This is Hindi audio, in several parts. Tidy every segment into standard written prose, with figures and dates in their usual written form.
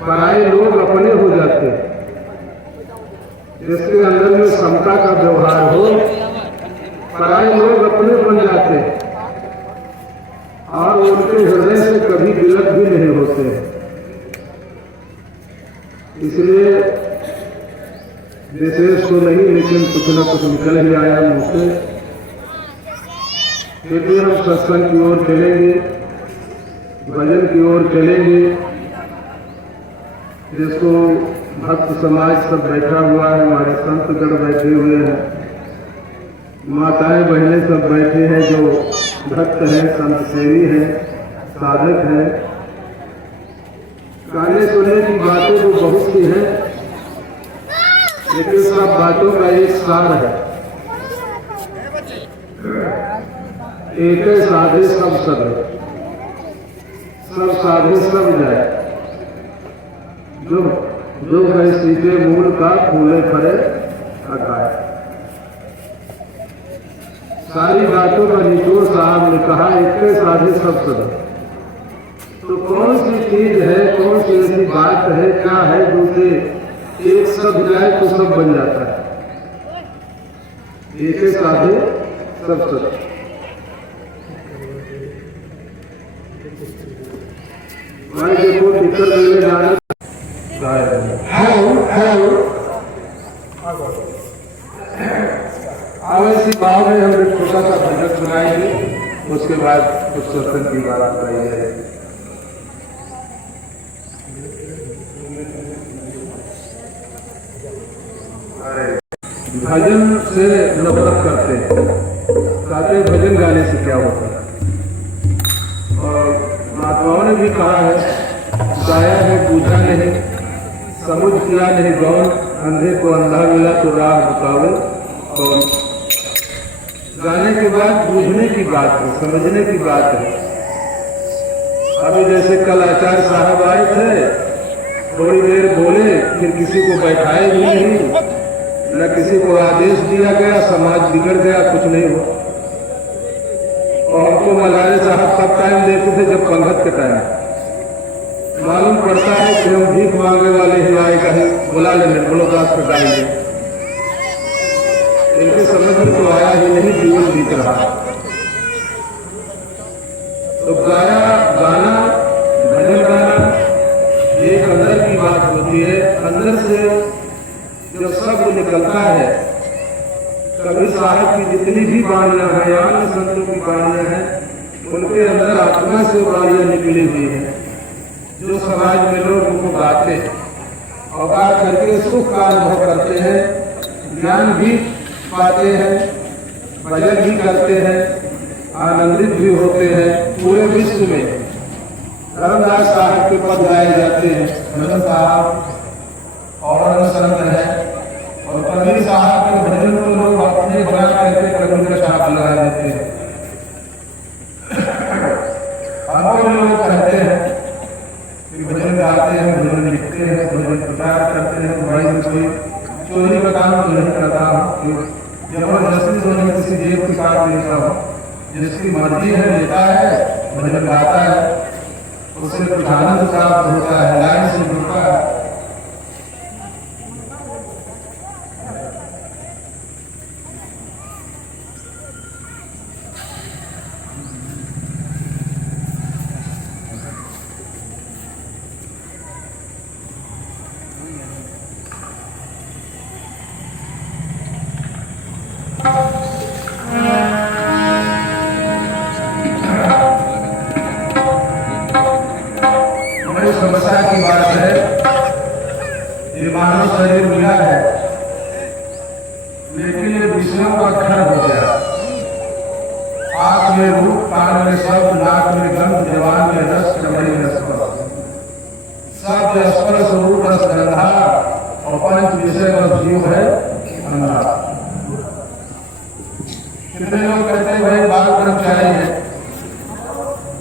पराये लोग अपने हो जाते हैं। जिसके अंदर में समता का व्यवहार हो, पराये लोग अपने बन जाते हैं और उनके हृदय से कभी विलग भी नहीं होते हैं। इसलिए विशेष तो नहीं, लेकिन कुछ न कुछ निकल ही आया मुँह से। फिर भी हम सत्संग की ओर चलेंगे, भजन की ओर चलेंगे। जिसको भक्त समाज सब बैठा हुआ है, हमारे संतगण बैठे हुए हैं, माताएं बहनें सब बैठे हैं, जो भक्त हैं, संत सेवी हैं, साधक हैं। गाने सुनने की बातें तो बहुत सी हैं, लेकिन सब बातों का एक सार है। एक साधे सब सद, सब साधे सब जाए। जो है सीधे मूल का फूले फरे अकाय। सारी बातों का निचोड़ साहब ने कहा, एक साधे सब सद। तो कौन सी चीज है, कौन सी ऐसी बात है, क्या है जो से एक सब जाए तो सब बन जाता है। एक साधे सब सद। भाई देखो टिकट लेने जाना अब इसी भाव में हम एक छोटा सा भजन सुनाएंगे, उसके बाद कुछ सत्संग की बात करेंगे। भजन से नफरत करते हैं, कहते भजन गाने से क्या होता है। और महात्माओं ने भी कहा है, गाया है पूजा नहीं, समझ किया नहीं गौन, अंधे को अंधा मिला तो राह बतावे कौन। गाने के बाद बूझने की बात है, समझने की बात है। अभी जैसे कल आचार्य साहब आए थे, थोड़ी देर बोले, फिर किसी को बैठाए भी नहीं, न किसी को आदेश दिया गया, समाज बिगड़ गया, कुछ नहीं हुआ। और हमको मलारे साहब तब टाइम देते थे जब पंगत के टाइम। मालूम पड़ता है कि हम भीख मांगने वाले ही आए, कहीं बुला ले निर्मलोदास को गाएंगे। इनके समझ में तो आया ही नहीं, जीवन बीत रहा। तो गाना भजन गाना एक अंदर की बात होती है। अंदर से जब शब्द निकलता है, कबीर साहब की जितनी भी वाणियां हैं, अन्य संतों की वाणियां हैं, उनके अंदर आत्मा से वाणियां निकली हुई है, जो समाज में लोग उनको गाते हैं और गा करके सुख का अनुभव करते हैं, ज्ञान भी पाते हैं, भजन भी करते हैं, आनंदित भी होते हैं। पूरे विश्व में धर्मदास साहब के पद गाए जाते हैं, भजन साहब और संत है। और कबीर साहब के भजन को लोग अपने बना करके कबीर का छाप लगा देते हैं। हमको लोग कहते हैं कि भजन गाते हैं, भजन लिखते हैं, भजन प्रचार करते हैं। भाई कोई चोरी का काम तो नहीं करता हूँ, जबरदस्ती तो नहीं किसी जेब की काट लेता हूँ। जिसकी मर्जी है लेता है, भजन गाता है, उससे कुछ आनंद प्राप्त होता है, लाइन से जुड़ता है। समस्या की बात है, ये मानव शरीर मिला है, लेकिन ये विषयों का घर हो गया। आंख में रूप, कान में शब्द, नाक में गंध, जवान में रस, कमर में स्पर्श, शब्द स्पर्श रूप रस गंधा और पंच विषय का जीव है अंधा। कितने लोग कहते हैं भाई बाल ब्रह्मचारी है,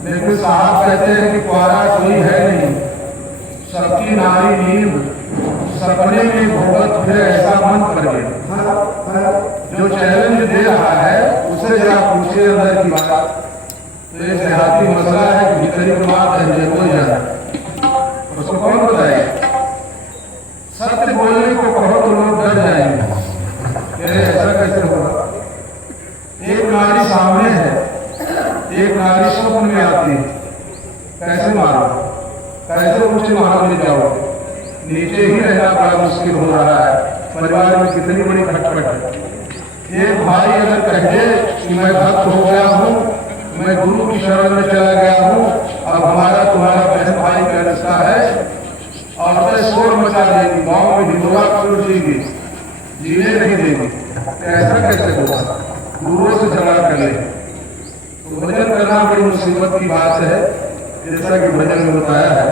लेकिन साहब कहते हैं कि कुआरा कोई है नहीं, सबकी नारी नींद, सपने में भोगत फिर ऐसा मन करे। जो चैलेंज दे रहा है उससे जरा पूछे अंदर की बात। तो ये देहाती मसला है, भीतरी की बात है, ये कोई जाना उसको कौन मारो, कैसे ऊंचे महाल में जाओगे? नीचे ही रहना बड़ा मुश्किल हो रहा है। परिवार में कितनी बड़ी खटपट है। एक भाई अगर कहे कि मैं भक्त हो गया हूँ, मैं गुरु की शरण में चला गया हूँ, अब हमारा तुम्हारा बहन भाई का रिश्ता है, और मैं शोर मचा देगी, गाँव में हिंदुआ छोड़ देगी, जीने नहीं देगी, ऐसा कैसे होगा? गुरुओं से झगड़ा कर ले। तो भजन करना बड़ी मुसीबत की बात है, जैसा कि भजन में बताया है।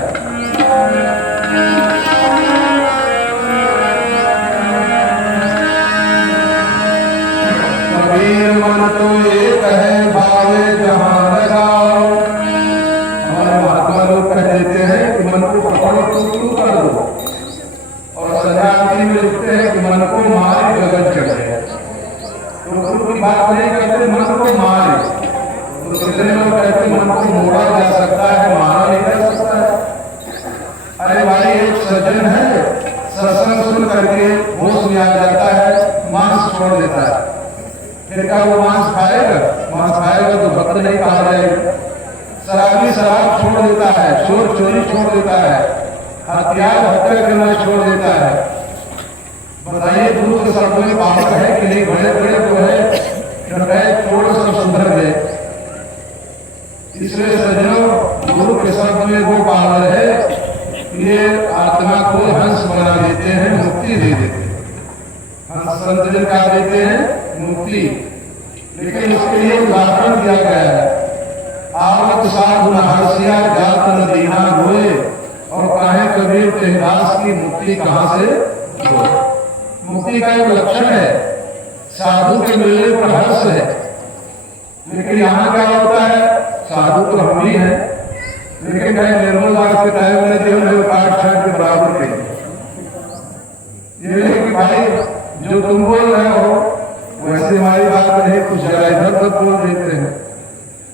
कबीर मन तो एक है, भावे जहां लगाओ। हमारे महात्मा लोग कह देते हैं कि मन को पकड़ो तो शुरू कर दो, और सन्यासी में लिखते हैं कि मन को मारे गगन चढ़े। तो गुरु की बात नहीं करते, मन को मारे। तो कितने लोग कहते मन को मोड़ा जा सकता है, मारा नहीं जा सकता है। अरे भाई, एक सज्जन है, सत्संग सुन करके होश में आ जाता है, मांस छोड़ देता है, फिर क्या वो मांस खाएगा? मांस खाएगा तो भक्त नहीं कहा जाएगा। शराबी शराब छोड़ देता है, चोर चोरी छोड़ देता है, हथियार हत्या करना छोड़ देता है। बताइए, गुरु के शब्द में पावर है कि नहीं? बड़े बड़े तो है, छोड़ सब सुधर गए। इसलिए सज्जनों, गुरु के शब्द में वो पावर है, ये आत्मा को हंस बना देते हैं, मुक्ति दे देते हैं। हंस संत जन क्या देते हैं? मुक्ति। लेकिन उसके लिए उदाहरण दिया गया है। आवत साधु न हर्षिया, जात न दीना रोए, और कहे कबीर तेहदास की मुक्ति कहाँ से हो? मुक्ति का एक लक्षण है, साधु के मिलने पर हर्ष है। लेकिन यहाँ क्या होता है? साधु तो हम ही हैं, लेकिन कहीं निर्मल दास के टाइम में जो काट छाट के बराबर के ये कि भाई जो तुम बोल रहे हो वैसे हमारी बात नहीं, कुछ जरा इधर उधर बोल देते हैं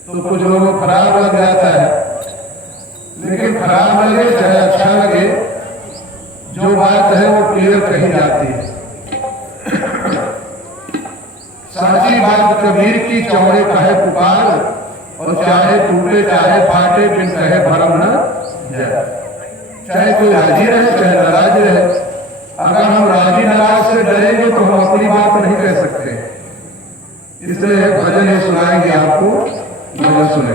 तो कुछ लोगों को खराब लग जाता है। लेकिन खराब लगे चाहे अच्छा लगे, जो बात है वो क्लियर कही जाती है। साची बात कबीर की, चौड़े कहे पुकार, और चाहे टूटे चाहे फाटे, बिन कहे भरम न जाए। चाहे कोई राजी रहे चाहे नाराज रहे, अगर हम राजी नाराज से डरेंगे तो हम अपनी बात नहीं कह सकते। इसलिए भजन ही सुनाएंगे आपको, भजन सुने।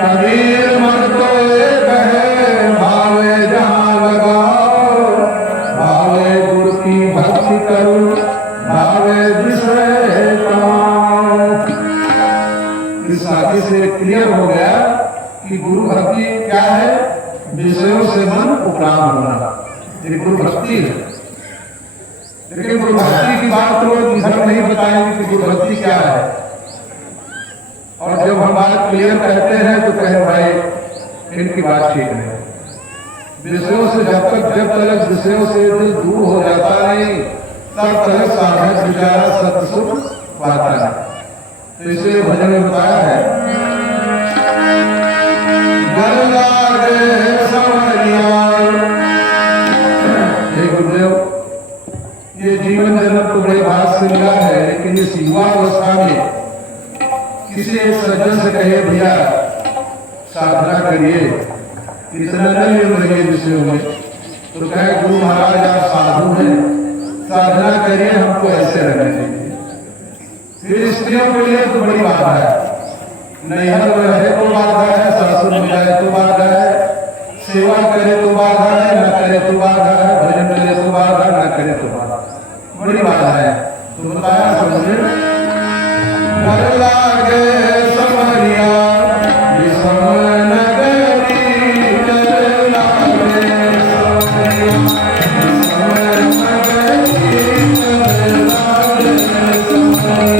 कबीर मन तो एक है, भावे जहां लगाओ, भावे गुरु की भक्ति करो, भावे विषय कमाओ। इस आगे से क्लियर हो गया कि गुरु भक्ति क्या है? विषयों से मन उपराम होना, ये गुरु भक्ति है। लेकिन गुरु भक्ति की बात लोग इधर नहीं बताएंगे कि गुरु भक्ति क्या है। और जब हम बात क्लियर कहते हैं तो कहे भाई इनकी बात ठीक नहीं। विषयों से जब तक विषयों से दूर हो जाता नहीं, तब तक साधक विचारा सत्य सुख पाता है। तो इसे भजन में बताया है, गुरुदेव, ये जीवन जन्म तो बड़े भाग से मिला है, लेकिन इस युवा अवस्था में किसी एक सज्जन से कहे भैया साधना करिए, इतना नहीं मिल रही है विषयों में, तो कहे गुरु महाराज आप साधु हैं, साधना करिए, हमको ऐसे रहने दीजिए। फिर स्त्रियों के लिए तो बड़ी बाधा है, नैहर में रहे तो बाधा है, सासुर में जाए तो बाधा है, सेवा करे तो बाधा है, न करे तो बाधा है, भजन करे तो बाधा, न करे तो बाधा, बड़ी बाधा है। तो बताया समझे, डर लागे समरिया विषम नगरी, डर लागे समरिया विषम नगरी, डर लागे समरिया।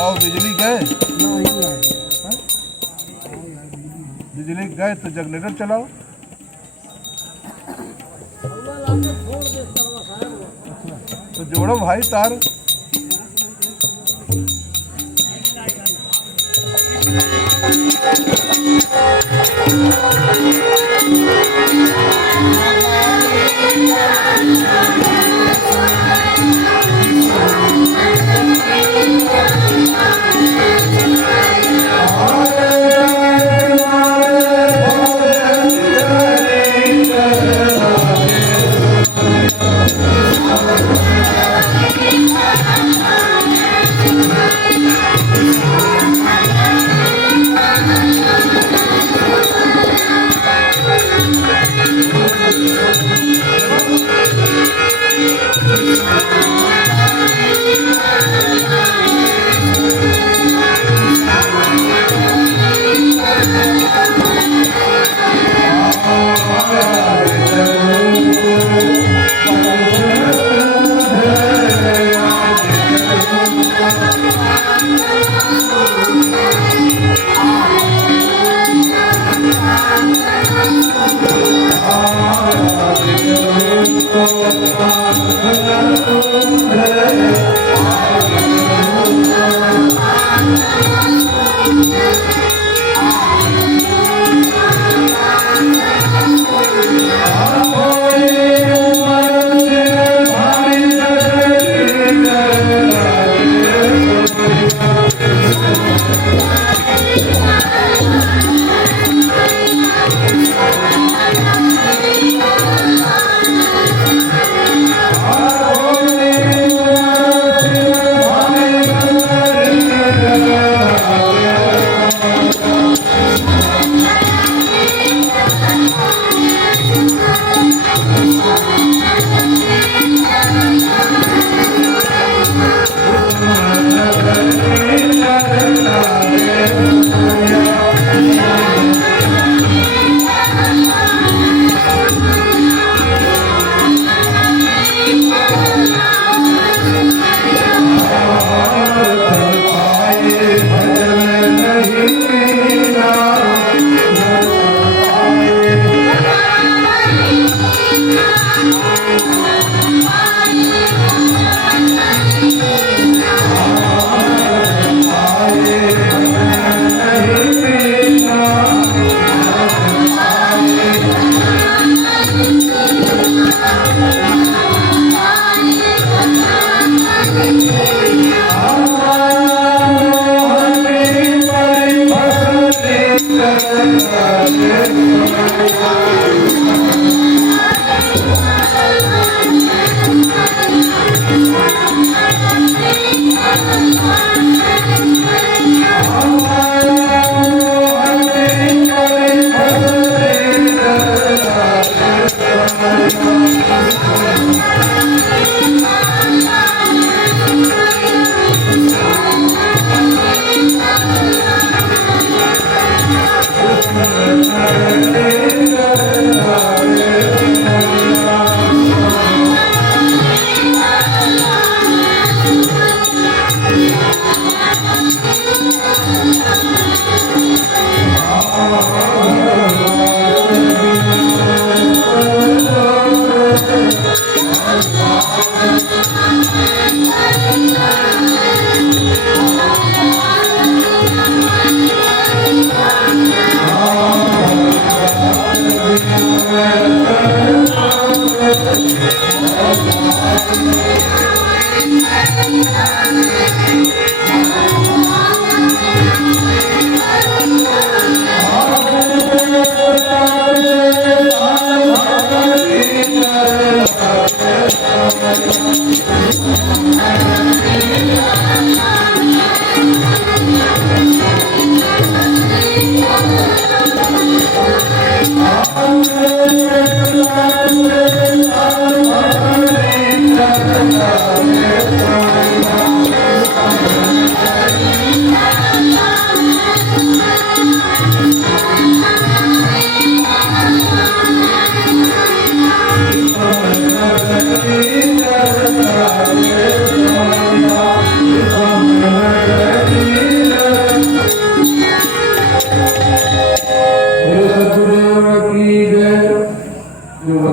आओ बिजली गए, बिजली गए तो जनरेटर चलाओ। तो जोड़ो भाई तार।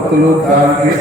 भक्त लोग दान के